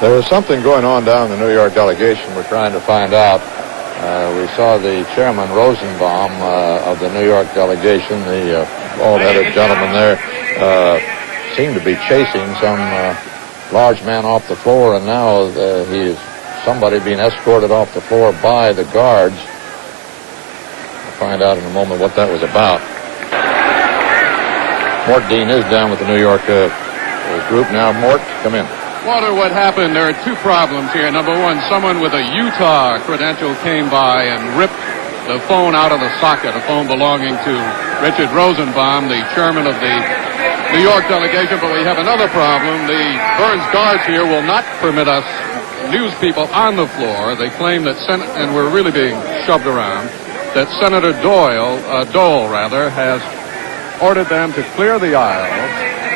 There's something going on down in the New York delegation we're trying to find out. We saw the chairman Rosenbaum of the New York delegation, the bald-headed gentleman there, seemed to be chasing some large man off the floor, and now he's somebody being escorted off the floor by the guards. We'll find out in a moment what that was about. Mort Dean is down with the New York group now. Mort, come in. Walter, what happened, there are two problems here. Number one, someone with a Utah credential came by and ripped the phone out of the socket, a phone belonging to Richard Rosenbaum, the chairman of the New York delegation. But we have another problem. The Burns guards here will not permit us news people on the floor. They claim that, and we're really being shoved around, that Senator Dole has ordered them to clear the aisle.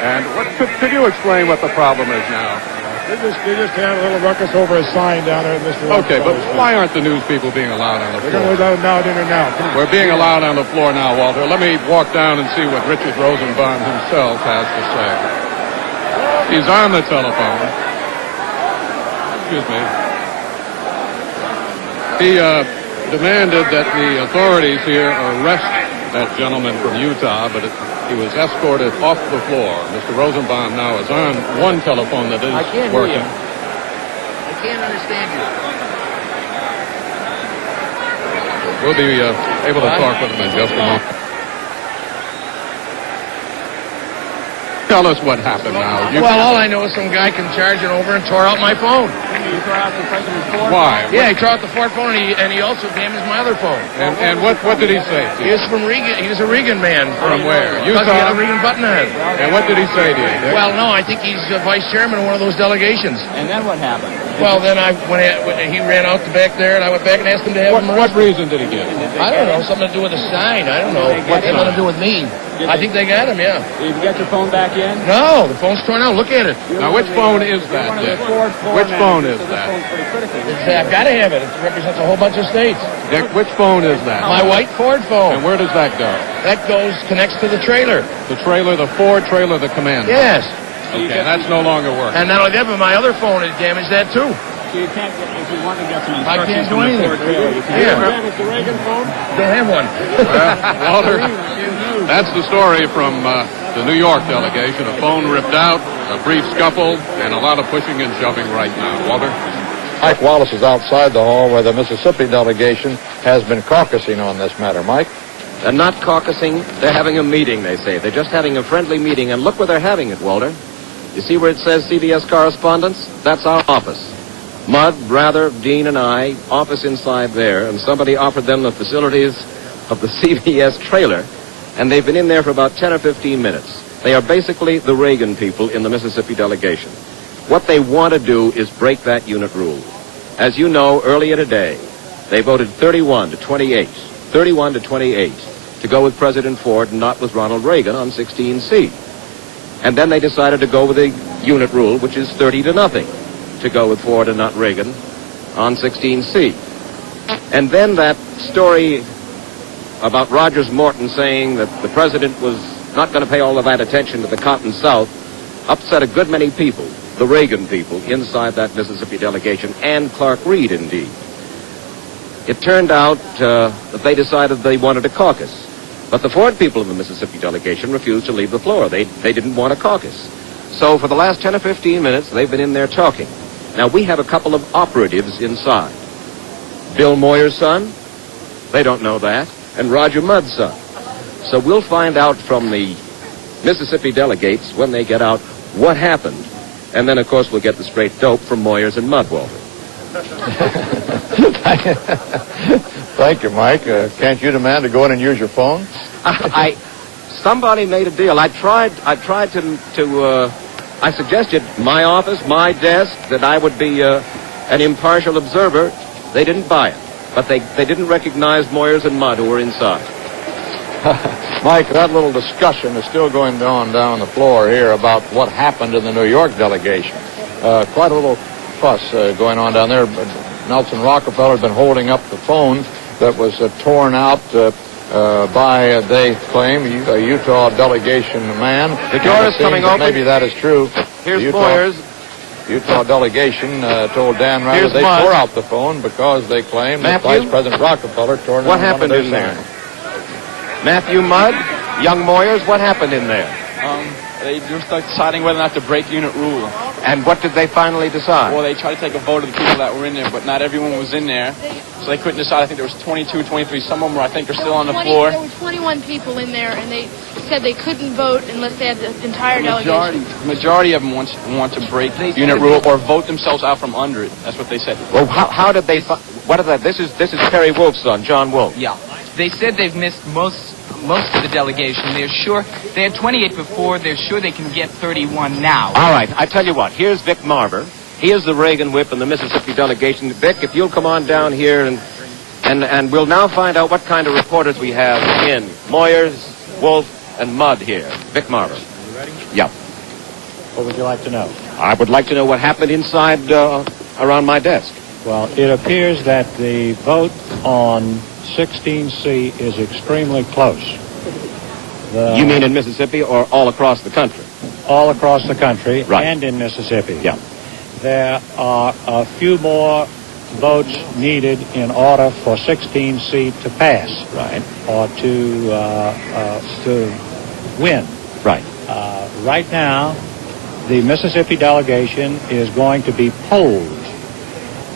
And could you explain what the problem is now? They just had a little ruckus over a sign down there, Mr. Okay, but why aren't the news people being allowed on the floor? They're going to allow them now. We're being allowed on the floor now, Walter. Let me walk down and see what Richard Rosenbaum himself has to say. He's on the telephone. Excuse me. He demanded that the authorities here arrest that gentleman from Utah, but he was escorted off the floor. Mr. Rosenbaum now is on one telephone that is working. I can't understand you. We'll be able to talk with him in just a moment. Tell us what happened now. Well, all I know is some guy came charging over and tore out my phone. You tore out the president's phone? Why? Yeah, he tore out the Ford phone, and he also damaged my other phone. And what did he say to He you? was from Regan. He was a Regan man. From where? Because he had Utah? a Regan button head. And what did he say to you, Dick? Well, no, I think he's vice chairman of one of those delegations. And then what happened? Well, then he ran out the back there, and I went back and asked him to have him What arrested. reason did he give? I don't know, something to do with the sign. I don't know. What had to do with me? I think they got him, yeah. Did you get your phone back in? No, the phone's torn out. Look at it. Now, which phone is that, Dick? Which phone is that? I've got to have it. It represents a whole bunch of states. Dick, which phone is that? My white Ford phone. And where does that go? That connects to the trailer. The trailer, the Ford trailer, the command. Yes. Okay, that's no longer working. And not only that, but my other phone has damaged that too. So you can't get, if you want to get some I can't instructions do from the anything. Ford trailer, you can't. Yeah. Damage the Reagan phone? Don't have one. Well, Walter, that's the story from the New York delegation. A phone ripped out, a brief scuffle, and a lot of pushing and shoving right now. Walter? Mike Wallace is outside the hall where the Mississippi delegation has been caucusing on this matter. Mike? They're not caucusing. They're having a meeting, they say. They're just having a friendly meeting. And look where they're having it, Walter. You see where it says CBS Correspondence? That's our office. Mudd, Rather, Dean, and I, office inside there. And somebody offered them the facilities of the CBS trailer. And they've been in there for about 10 or 15 minutes. They are basically the Reagan people in the Mississippi delegation. What they want to do is break that unit rule. As you know, earlier today, they voted 31 to 28 to go with President Ford and not with Ronald Reagan on 16C. And then they decided to go with the unit rule, which is 30 to nothing, to go with Ford and not Reagan on 16C. And then that story about Rogers Morton saying that the president was not going to pay all of that attention to the Cotton South upset a good many people, the Reagan people, inside that Mississippi delegation, and Clark Reed, indeed. It turned out that they decided they wanted to caucus. But the Ford people in the Mississippi delegation refused to leave the floor. They didn't want to caucus. So for the last 10 or 15 minutes, they've been in there talking. Now, we have a couple of operatives inside. Bill Moyer's son, they don't know that, and Roger Mudd's son. So we'll find out from the Mississippi delegates when they get out what happened. And then, of course, we'll get the straight dope from Moyers and Mudd, Walter. Thank you, Mike. Can't you demand to go in and use your phone? Somebody made a deal. I suggested my office, my desk, that I would be an impartial observer. They didn't buy it. But they didn't recognize Moyers and Mudd, who were inside. Mike, that little discussion is still going on down the floor here about what happened in the New York delegation. Quite a little fuss going on down there. Nelson Rockefeller had been holding up the phone that was torn out by, they claim, a Utah delegation man. The door is coming open. Maybe that is true. Here's Moyers. Utah delegation told Dan Rather Here's they Mud. tore out the phone because they claimed that Matthew? Vice President Rockefeller tore down What one of happened their in there? signs. Matthew Mudd, Young Moyers, what happened in there? They were deciding whether or not to break unit rule. And what did they finally decide? Well, they tried to take a vote of the people that were in there, but not everyone was in there. So they couldn't decide. I think there was 22, 23. Some of them, I think, are still on the floor. There were 21 people in there, and they said they couldn't vote unless they had the entire delegation. Majority of them want to break unit rule or vote themselves out from under it. That's what they said. Well, how did they? What did that? This is Perry Wolf's son, John Wolf. Yeah. They said they've missed most of the delegation. They're sure they had 28 before. They're sure they can get 31 now. All right, I tell you what. Here's Vic Marber. He is the Reagan whip in the Mississippi delegation. Vic, if you'll come on down here and we'll now find out what kind of reporters we have in Moyers, Wolf, and Mudd here. Vic Marber. You ready? Yeah. What would you like to know? I would like to know what happened inside around my desk. Well, it appears that the vote on 16C is extremely close. You mean in Mississippi or all across the country? All across the country Right. and in Mississippi. Yeah. There are a few more votes needed in order for 16C to pass. Right. Or to win. Right. Right now, the Mississippi delegation is going to be polled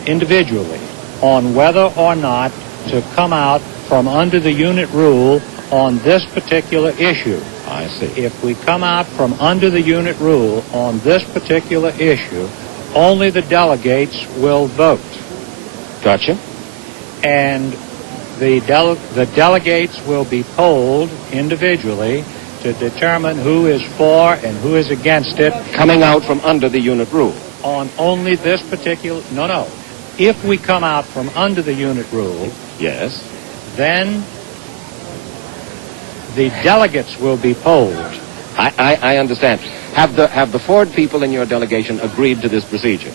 individually on whether or not to come out from under the unit rule on this particular issue. I see. If we come out from under the unit rule on this particular issue, only the delegates will vote. Gotcha. And the delegates will be polled individually to determine who is for and who is against it. Coming out from under the unit rule. On only this particular... No. If we come out from under the unit rule, Yes. then the delegates will be polled. I understand. Have the Ford people in your delegation agreed to this procedure?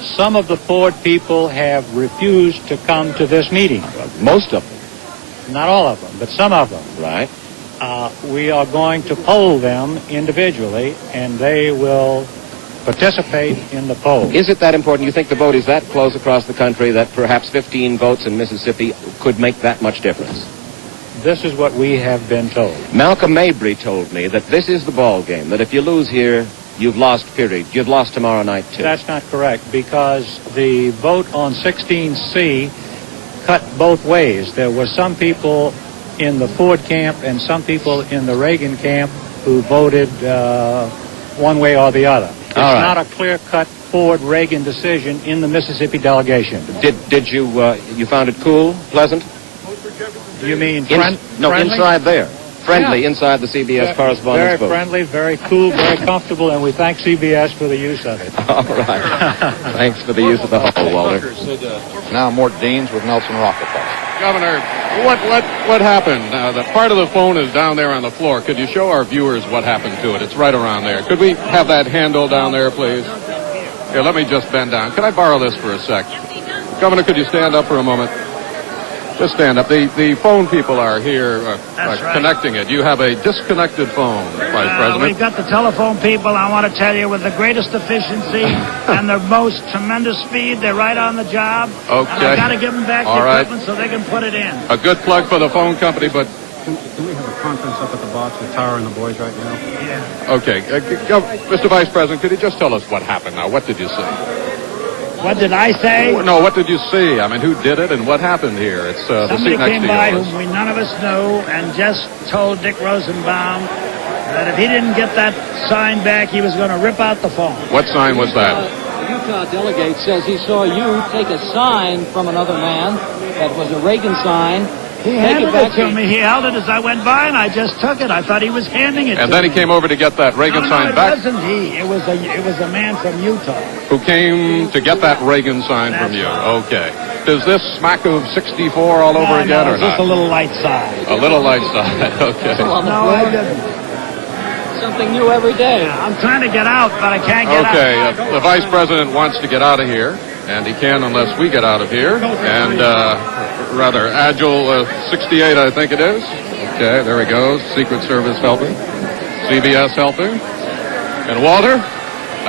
Some of the Ford people have refused to come to this meeting. Most of them. Not all of them, but some of them. Right. We are going to poll them individually, and they will participate in the poll. Is it that important? You think the vote is that close across the country that perhaps 15 votes in Mississippi could make that much difference? This is what we have been told. Malcolm Mabry told me that this is the ball game, that if you lose here, you've lost, period. You've lost tomorrow night, too. That's not correct, because the vote on 16C cut both ways. There were some people in the Ford camp and some people in the Reagan camp who voted one way or the other. It's not a clear-cut Ford-Reagan decision in the Mississippi delegation. Did you found it cool, pleasant? You mean No, friendly? inside there. Friendly, inside the CBS correspondence Very booth. friendly, very cool, very comfortable, and we thank CBS for the use of it. All right. Thanks for the use of the hall, Walter. Now Mort Deans with Nelson Rockefeller. Governor, what happened? The part of the phone is down there on the floor. Could you show our viewers what happened to it? It's right around there. Could we have that handle down there, please? Here, let me just bend down. Could I borrow this for a sec? Governor, could you stand up for a moment? Just stand up. The phone people are here connecting it. You have a disconnected phone, Vice President. We've got the telephone people, I want to tell you, with the greatest efficiency and the most tremendous speed. They're right on the job. Okay. And I've got to give them back All the right. equipment so they can put it in. A good plug for the phone company, but... Can we have a conference up at the box with Tower and the boys right now? Yeah. Okay. Mr. Vice President, could you just tell us what happened now? What did you see? What did I say? No, what did you see? I mean, who did it and what happened here? It's the Somebody seat next came to by yours. whom none of us knew and just told Dick Rosenbaum that if he didn't get that sign back, he was going to rip out the phone. What sign was that? The Utah delegate says he saw you take a sign from another man that was a Reagan sign. He handed it to me. He held it as I went by, and I just took it. I thought he was handing it to me. And then he came over to get that Reagan sign back? No, it wasn't he. It was a man from Utah. Who came to get that Reagan sign from you? Right. Okay. Does this smack of 64 all over again or it's just not? a little light side. A little light side. Okay. On the No, floor. I didn't. Something new every day. I'm trying to get out, but I can't get out. Okay. The Vice President wants to get out of here, and he can unless we get out of here. And rather agile 68, I think it is. Okay, there he goes. Secret Service helping. CBS helping. And Walter?